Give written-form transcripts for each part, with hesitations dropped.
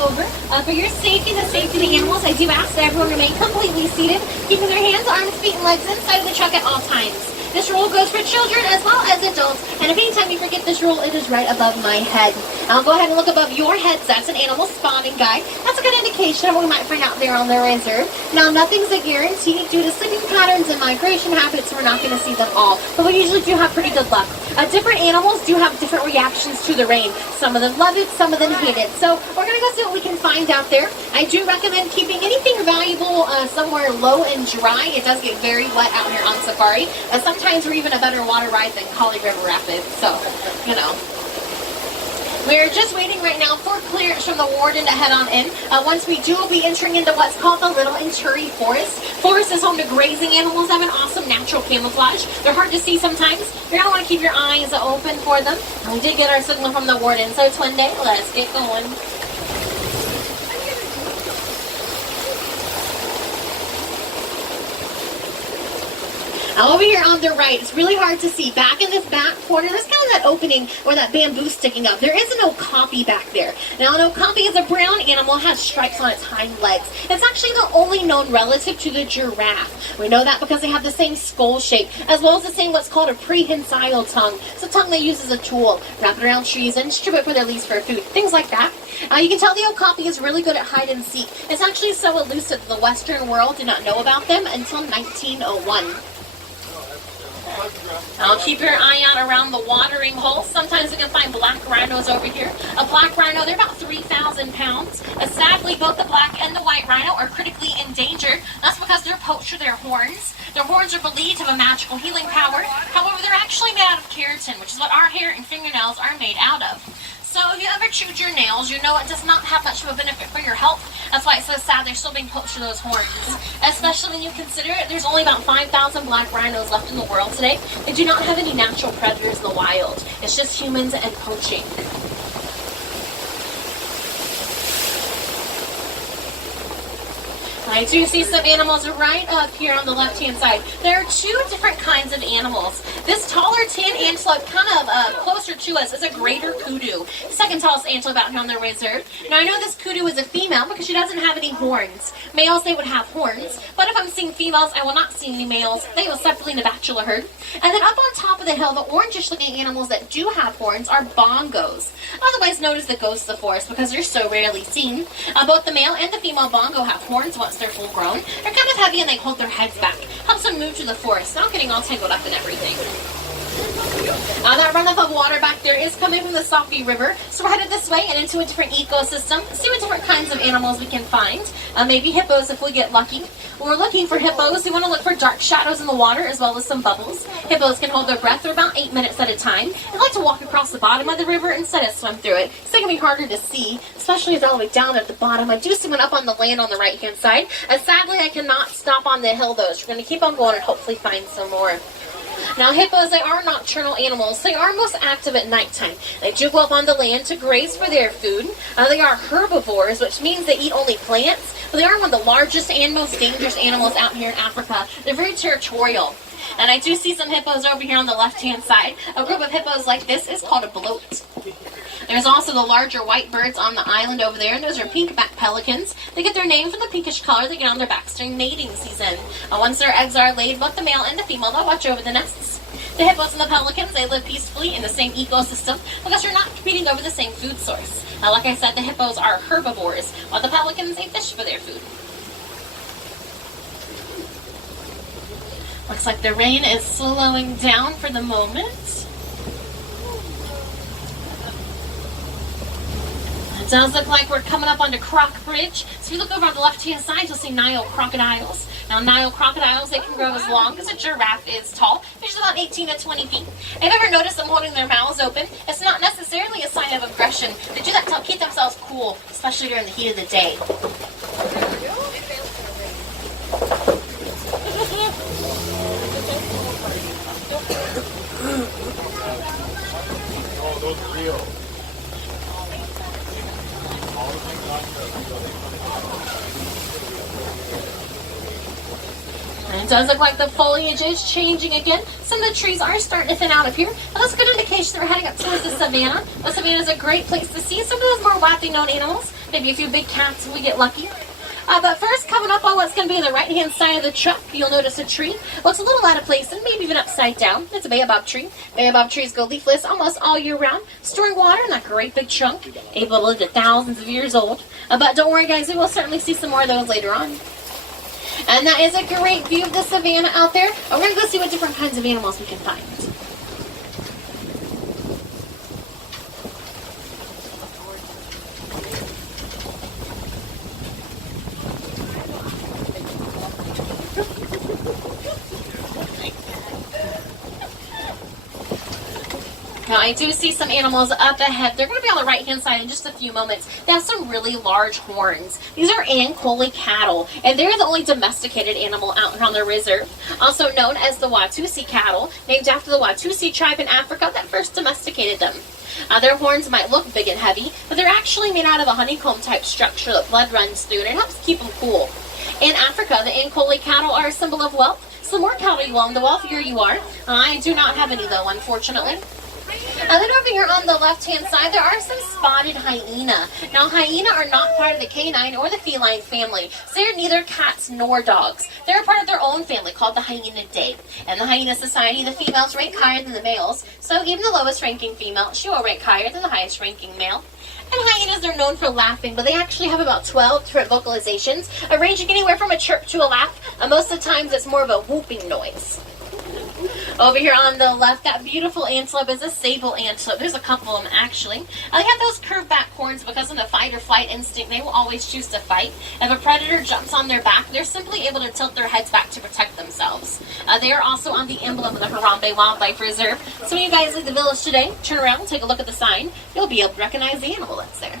Over. For your safety, the safety of the animals, I do ask that everyone remain completely seated, keeping their hands, arms, feet, and legs inside of the truck at all times. This rule goes for children as well as adults, and if anytime you forget this rule, it is right above my head. I'll go ahead and look above your heads. That's an animal spotting guide. That's a good indication of what we might find out there on their reserve. Now, nothing's a guarantee. Due to sleeping patterns and migration habits, we're not going to see them all, but we usually do have pretty good luck. Different animals do have different reactions to the rain. Some of them love it, some of them hate it. So we're going to go see what we can find out there. I do recommend keeping anything valuable somewhere low and dry. It does get very wet out here on safari. Sometimes we're even a better water ride than Kali River Rapids. So, you know. We're just waiting right now for clearance from the warden to head on in. Once we do, we'll be entering into what's called the Little Inturi Forest. Forest is home to grazing animals that have an awesome natural camouflage. They're hard to see sometimes. You're going to want to keep your eyes open for them. And we did get our signal from the warden. So, Twinde, let's get going. Over here on the right, it's really hard to see. Back in this back corner, there's kind of that opening or that bamboo sticking up. There is an okapi back there. Now, an okapi is a brown animal, has stripes on its hind legs. It's actually the only known relative to the giraffe. We know that because they have the same skull shape, as well as the same what's called a prehensile tongue. It's a tongue they use as a tool, wrap it around trees and distribute it for their leaves for food, things like that. You can tell the okapi is really good at hide and seek. It's actually so elusive that the Western world did not know about them until 1901. I'll keep your eye out around the watering holes. Sometimes we can find black rhinos over here. A black rhino, they're about 3,000 pounds. Sadly, both the black and the white rhino are critically endangered. That's because they're poached for their horns. Their horns are believed to have a magical healing power. However, they're actually made out of keratin, which is what our hair and fingernails are made out of. So if you ever chewed your nails, you know it does not have much of a benefit for your health. That's why it's so sad they're still being poached for those horns. Especially when you consider it, there's only about 5,000 black rhinos left in the world today. They do not have any natural predators in the wild. It's just humans and poaching. I do see some animals right up here on the left-hand side. There are two different kinds of animals. This taller tan antelope, kind of closer to us, is a greater kudu. The second tallest antelope out here on the reserve. Now, I know this kudu is a female because she doesn't have any horns. Males, they would have horns. But if I'm seeing females, I will not see any males. They will separately in a bachelor herd. And then up on top of the hill, the orangish-looking animals that do have horns are bongos, otherwise known as the ghosts of the forest because they're so rarely seen. Both the male and the female bongo have horns once they're full grown. They're kind of heavy and they hold their heads back. Helps them move through the forest, not getting all tangled up and everything. That runoff of water back there is coming from the Safi River, so we're headed this way and into a different ecosystem. See what different kinds of animals we can find. Maybe hippos if we get lucky. When we're looking for hippos, we want to look for dark shadows in the water as well as some bubbles. Hippos can hold their breath for about 8 minutes at a time. They like to walk across the bottom of the river instead of swim through it. So it can be harder to see, especially if they're all the way down at the bottom. I do see one up on the land on the right-hand side. And sadly, I cannot stop on the hill, though. So we're going to keep on going and hopefully find some more. Now, hippos, they are nocturnal animals. They are most active at nighttime. They do go up on the land to graze for their food. They are herbivores, which means they eat only plants. But they are one of the largest and most dangerous animals out here in Africa. They're very territorial. And I do see some hippos over here on the left-hand side. A group of hippos like this is called a bloat. There's also the larger white birds on the island over there, and those are pink-backed pelicans. They get their name from the pinkish color they get on their backs during mating season. Once their eggs are laid, both the male and the female, they'll watch over the nests. The hippos and the pelicans, they live peacefully in the same ecosystem because they're not competing over the same food source. Like I said, the hippos are herbivores, while the pelicans, they fish for their food. Looks like the rain is slowing down for the moment. It does look like we're coming up onto Croc Bridge. So if you look over on the left-hand side, you'll see Nile Crocodiles. Now, Nile Crocodiles, they can grow as long as a giraffe is tall, which is about 18 to 20 feet. If you've ever noticed them holding their mouths open, it's not necessarily a sign of aggression. They do that to keep themselves cool, especially during the heat of the day. Oh, those are real. And it does look like the foliage is changing again. Some of the trees are starting to thin out up here, but that's a good indication that we're heading up towards the savannah. The savannah is a great place to see some of those more widely known animals. Maybe a few big cats if we get lucky. But first, coming up on what's going to be on the right-hand side of the truck, you'll notice a tree. Looks a little out of place and maybe even upside down. It's a baobab tree. Baobab trees go leafless almost all year round, storing water in that great big chunk, able to live to thousands of years old. But don't worry, guys, we will certainly see some more of those later on. And that is a great view of the savannah out there. And we're going to go see what different kinds of animals we can find. Now, I do see some animals up ahead. They're going to be on the right-hand side in just a few moments. They have some really large horns. These are Ankole cattle, and they're the only domesticated animal out here on the reserve. Also known as the Watusi cattle, named after the Watusi tribe in Africa that first domesticated them. Their horns might look big and heavy, but they're actually made out of a honeycomb-type structure that blood runs through, and it helps keep them cool. In Africa, the Ankole cattle are a symbol of wealth. So the more cattle you own, the wealthier you are. I do not have any, though, unfortunately. And then over here on the left-hand side, there are some spotted hyena. Now, hyena are not part of the canine or the feline family, so they're neither cats nor dogs. They're a part of their own family called the Hyenidae. In the hyena society, the females rank higher than the males, so even the lowest-ranking female, she will rank higher than the highest-ranking male. And hyenas are known for laughing, but they actually have about 12 different vocalizations, ranging anywhere from a chirp to a laugh. Most of the times, it's more of a whooping noise. Over here on the left, that beautiful antelope is a sable antelope. There's a couple of them, actually. They have those curved back horns because of the fight or flight instinct. They will always choose to fight. If a predator jumps on their back, they're simply able to tilt their heads back to protect themselves. They are also on the emblem of the Harambe Wildlife Reserve. So when you guys leave the village today, turn around, take a look at the sign. You'll be able to recognize the animal that's there.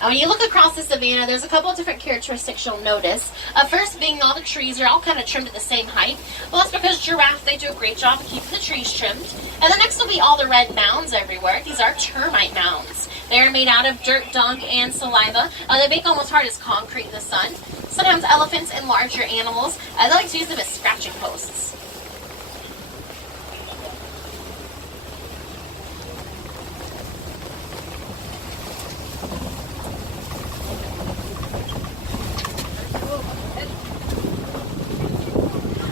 When you look across the savannah, there's a couple of different characteristics you'll notice. First being all the trees are all kind of trimmed at the same height. Well, that's because giraffe, they do a great job of keeping the trees trimmed. And the next will be all the red mounds everywhere. These are termite mounds. They're made out of dirt, dung, and saliva. They bake almost hard as concrete in the sun. Sometimes elephants and larger animals, they like to use them as scratching posts.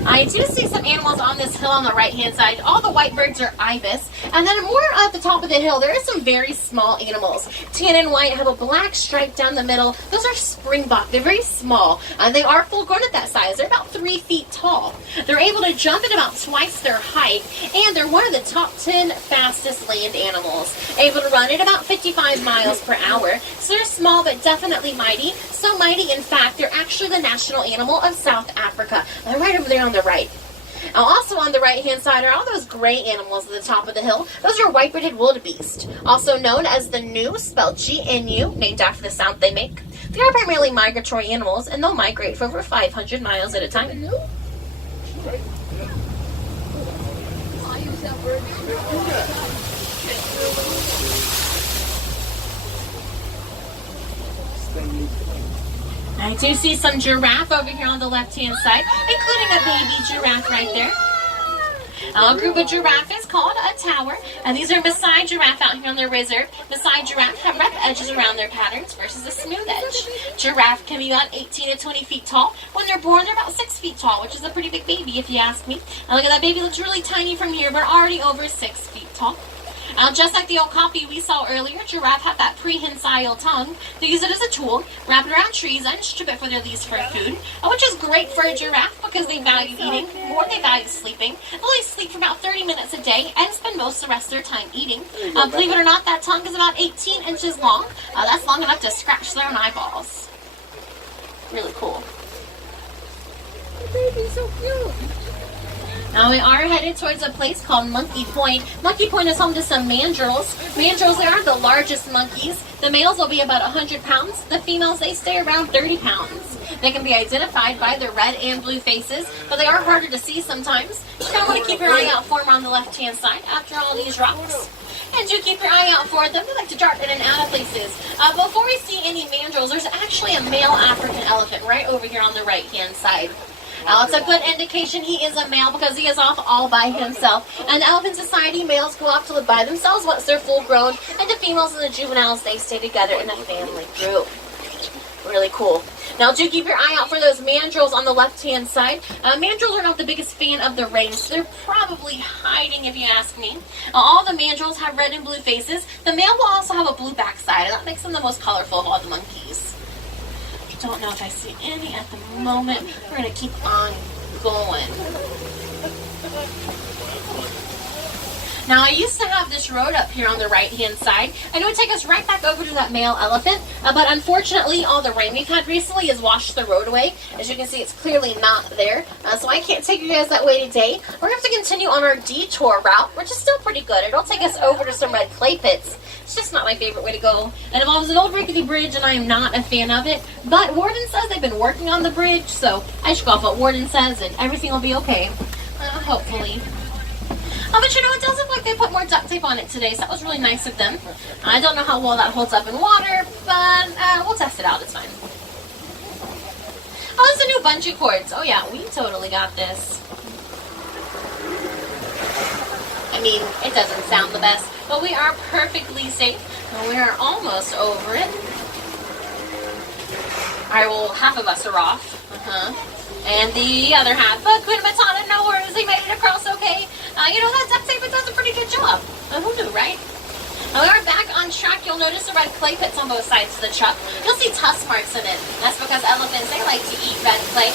I do see some animals on this hill on the right-hand side. All the white birds are ibis. And then more at the top of the hill, there are some very small animals. Tan and white have a black stripe down the middle. Those are Springbok. They're very small. And they are full-grown at that size. They're about 3 feet tall. They're able to jump at about twice their height. And they're one of the top 10 fastest land animals. Able to run at about 55 miles per hour. So they're small but definitely mighty. So mighty, in fact, they're actually the national animal of South Africa. They're right over there on the right. Now, also on the right-hand side are all those gray animals at the top of the hill. Those are white-bearded wildebeest, also known as the gnu, spelled G-N-U, named after the sound they make. They are primarily migratory animals, and they'll migrate for over 500 miles at a time. I do see some giraffe over here on the left-hand side, including a baby giraffe right there. A group of giraffe is called a tower, and these are Maasai giraffe out here on their reserve. Maasai giraffe have rough edges around their patterns versus a smooth edge. Giraffe can be about 18 to 20 feet tall. When they're born, they're about 6 feet tall, which is a pretty big baby if you ask me. Now look at that baby, looks really tiny from here, but already over 6 feet tall. Just like the old copy we saw earlier, giraffe have that prehensile tongue. They use it as a tool, wrap it around trees, and strip it for their leaves for food, which is great for a giraffe because they value eating more than they value sleeping. They only sleep for about 30 minutes a day and spend most of the rest of their time eating. Believe it or not, that tongue is about 18 inches long. That's long enough to scratch their own eyeballs. Really cool. The baby's so cute. Now we are headed towards a place called Monkey Point. Monkey Point is home to some mandrills. Mandrills, they are the largest monkeys. The males will be about 100 pounds. The females, they stay around 30 pounds. They can be identified by their red and blue faces, but they are harder to see sometimes. You kind of want to keep your eye out for them on the left-hand side after all these rocks. And do keep your eye out for them. They like to dart in and out of places. Before we see any mandrills, there's actually a male African elephant right over here on the right-hand side. Now, it's a good indication he is a male because he is off all by himself. And the Elephant Society males go off to live by themselves once they're full grown, and the females and the juveniles, they stay together in a family group. Really cool. Now, do keep your eye out for those mandrills on the left-hand side. Mandrills are not the biggest fan of the rain, so they're probably hiding if you ask me. All the mandrills have red and blue faces. The male will also have a blue backside, and that makes them the most colorful of all the monkeys. Don't know if I see any at the moment. We're going to keep on going. Now, I used to have this road up here on the right-hand side, and it would take us right back over to that male elephant, but unfortunately, all the rain we've had recently has washed the road away. As you can see, it's clearly not there, so I can't take you guys that way today. We're going to have to continue on our detour route, which is still pretty good. It'll take us over to some red clay pits. It's just not my favorite way to go. It involves an old rickety bridge, and I am not a fan of it, but Warden says they've been working on the bridge, so I should go off what Warden says, and everything will be okay, hopefully. Oh, but you know, it does look like they put more duct tape on it today, so that was really nice of them. I don't know how well that holds up in water, but we'll test it out. It's fine. Oh, there's the new bungee cords. Oh, yeah, we totally got this. I mean, it doesn't sound the best, but we are perfectly safe. And we are almost over it. All right, well, half of us are off. And the other half, but Queen Matana, no worries, he made it across okay. You know, that duct tape, it does a pretty good job. Who knew, right? Now we are back on track. You'll notice the red clay pits on both sides of the truck. You'll see tusk marks in it. That's because elephants, they like to eat red clay.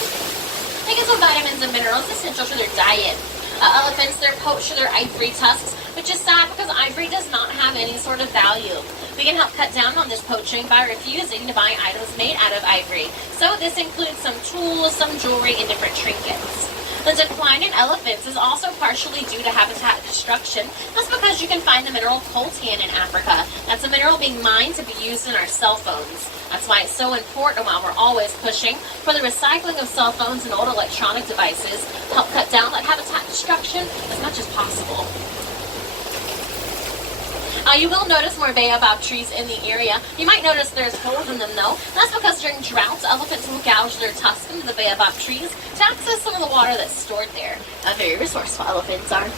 They get some vitamins and minerals essential to their diet. Elephants, they're poached for their ivory tusks, which is sad because ivory does not have any sort of value. We can help cut down on this poaching by refusing to buy items made out of ivory. So this includes some tools, some jewelry, and different trinkets. The decline in elephants is also partially due to habitat destruction. That's because you can find the mineral coltan in Africa. That's a mineral being mined to be used in our cell phones. That's why it's so important while we're always pushing for the recycling of cell phones and old electronic devices. Help cut down that habitat destruction as much as possible. You will notice more baobab trees in the area. You might notice there's holes in them though. That's because during droughts, elephants will gouge their tusks into the baobab trees to access some of the water that's stored there. Very resourceful elephants are.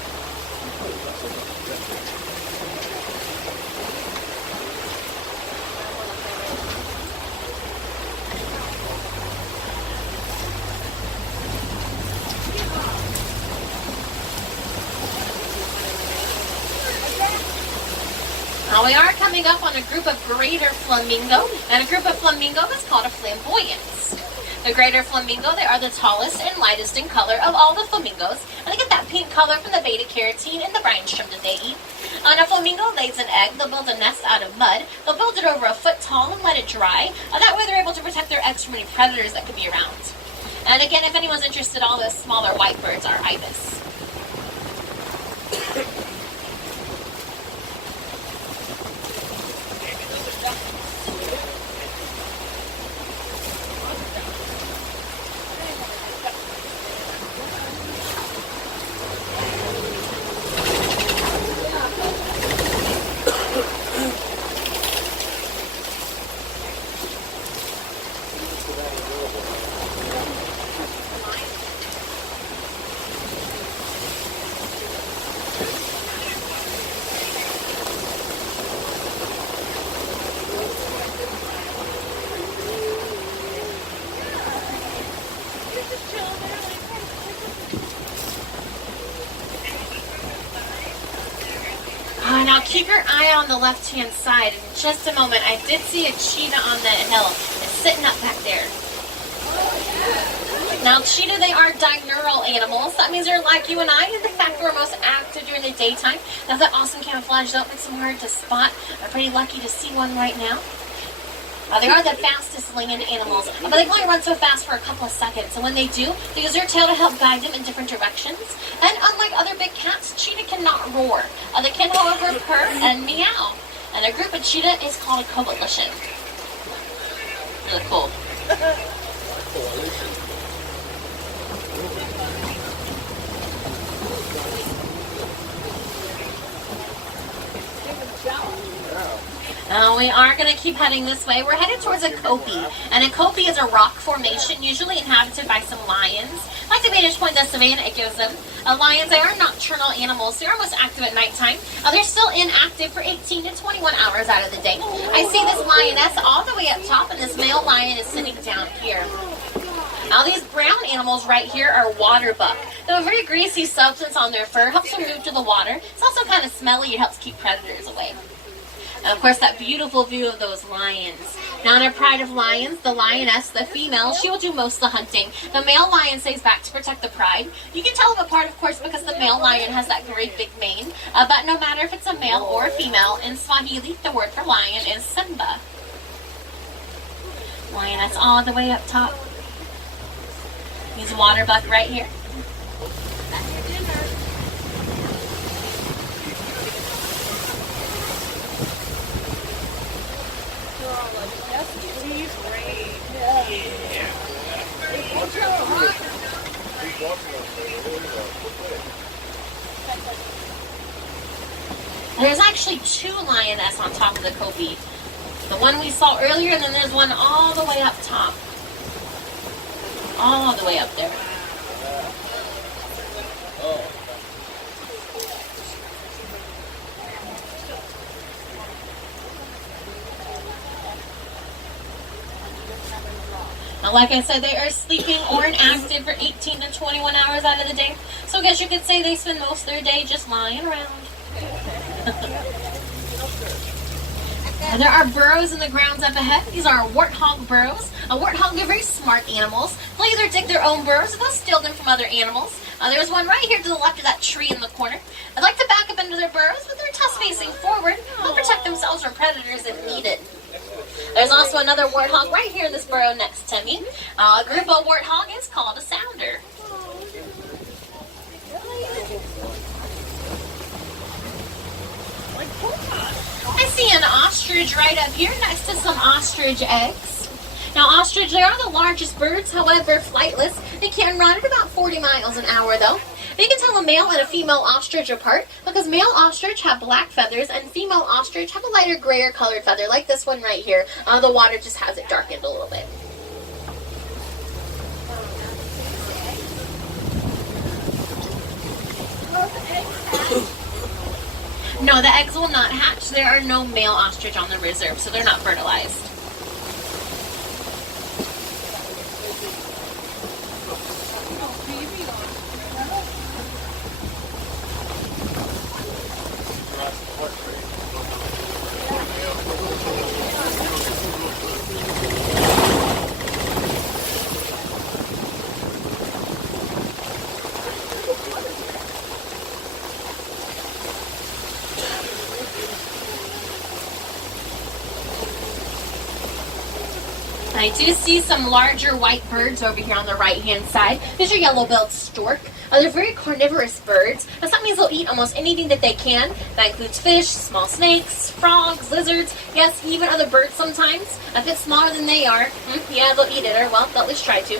Now we are coming up on a group of greater flamingo, and a group of flamingo is called a flamboyance. The greater flamingo, they are the tallest and lightest in color of all the flamingos, and they get that pink color from the beta-carotene and the brine shrimp that they eat. When a flamingo lays an egg, they'll build a nest out of mud. They'll build it over a foot tall and let it dry. That way they're able to protect their eggs from any predators that could be around. And again, if anyone's interested, all those smaller white birds are ibis. Now keep your eye on the left-hand side. In just a moment, I did see a cheetah on that hill. It's sitting up back there. Now, cheetah, they are diurnal animals. That means they're like you and I. In fact, we're most active during the daytime. Now, that awesome camouflage don't makes them hard to spot. I'm pretty lucky to see one right now. They are the fastest land animals, but they can only run so fast for a couple of seconds. And when they do, they use their tail to help guide them in different directions. And unlike other big cats, cheetah cannot roar. They can, however, purr and meow. And their group of cheetah is called a coalition. Really cool. We are going to keep heading this way. We're headed towards a kopie. And a kopie is a rock formation, usually inhabited by some lions. Like the Vantage Point of Savannah, it gives them. Lions, they are nocturnal animals. They're most active at nighttime. They're still inactive for 18 to 21 hours out of the day. I see this lioness all the way up top, and this male lion is sitting down here. Now these brown animals right here are water buck. They have a very greasy substance on their fur, helps them move to the water. It's also kind of smelly, it helps keep predators away. And of course, that beautiful view of those lions. Now in our pride of lions, the lioness, the female, she will do most of the hunting. The male lion stays back to protect the pride. You can tell them apart, of course, because the male lion has that great big mane. But no matter if it's a male or a female, in Swahili, the word for lion is Simba. Lioness all the way up top. He's a water buck right here. There's actually two lioness on top of the kopie. The one we saw earlier, and then there's one all the way up top. All the way up there. Now, like I said, they are sleeping or inactive for 18 to 21 hours out of the day. So I guess you could say they spend most of their day just lying around. And there are burrows in the grounds up ahead. These are warthog burrows. Warthogs are very smart animals. They'll either dig their own burrows or they'll steal them from other animals. There's one right here to the left of that tree in the corner. I'd like to back up into their burrows, but their tusks facing forward. They'll protect themselves from predators if needed. There's also another warthog right here in this burrow next to me. A group of warthog is called a sounder. I see an ostrich right up here next to some ostrich eggs. Now ostrich, they are the largest birds, however flightless. They can run at about 40 miles an hour though. You can tell a male and a female ostrich apart because male ostrich have black feathers and female ostrich have a lighter grayer colored feather like this one right here. The water just has it darkened a little bit. No, the eggs will not hatch. There are no male ostrich on the reserve, so they're not fertilized. I do see some larger white birds over here on the right-hand side. These are yellow-billed stork. They're very carnivorous birds. That means they'll eat almost anything that they can. That includes fish, small snakes, frogs, lizards, yes, even other birds sometimes. If it's smaller than they are, yeah, they'll eat it, or well, they'll at least try to.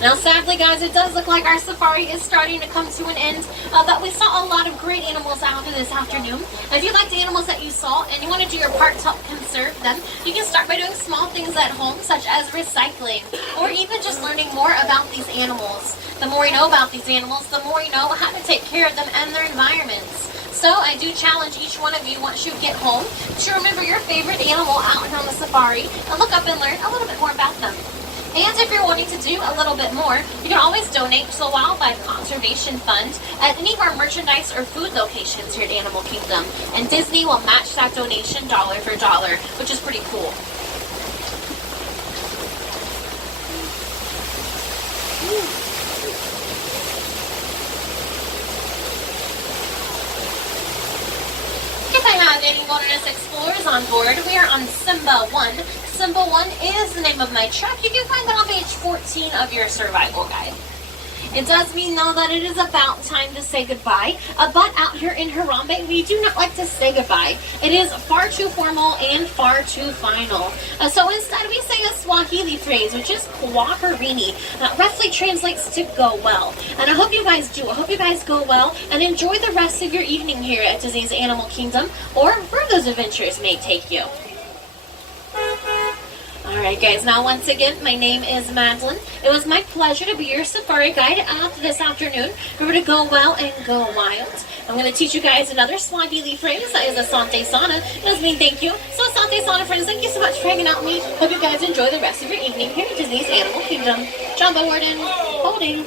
Now, sadly, guys, it does look like our safari is starting to come to an end, but we saw a lot of great animals out here this afternoon. If you like the animals that you saw and you want to do your part to help conserve them, you can start by doing small things at home, such as recycling, or even just learning more about these animals. The more you know about these animals, the more you know how to take care of them and their environments. So I do challenge each one of you, once you get home, to remember your favorite animal out on the safari and look up and learn a little bit more about them. And if you're wanting to do a little bit more, you can always donate to the Wildlife Conservation Fund at any of our merchandise or food locations here at Animal Kingdom. And Disney will match that donation dollar for dollar, which is pretty cool. If I have any Wilderness Explorers on board, we are on Simba 1. Simba 1 is the name of my truck. You can find that on page 14 of your survival guide. It does mean, though, that it is about time to say goodbye. But out here in Harambe, we do not like to say goodbye. It is far too formal and far too final. So instead, we say a Swahili phrase, which is Kwaherini. That roughly translates to go well. And I hope you guys do. I hope you guys go well and enjoy the rest of your evening here at Disney's Animal Kingdom, or where those adventures may take you. Alright guys, now once again, my name is Madeline. It was my pleasure to be your safari guide this afternoon. Remember to go well and go wild. I'm going to teach you guys another Swahili phrase. That is Asante Sana. It does mean thank you. So Asante Sana friends, thank you so much for hanging out with me. Hope you guys enjoy the rest of your evening here at Disney's Animal Kingdom. Jumbo Warden, holding.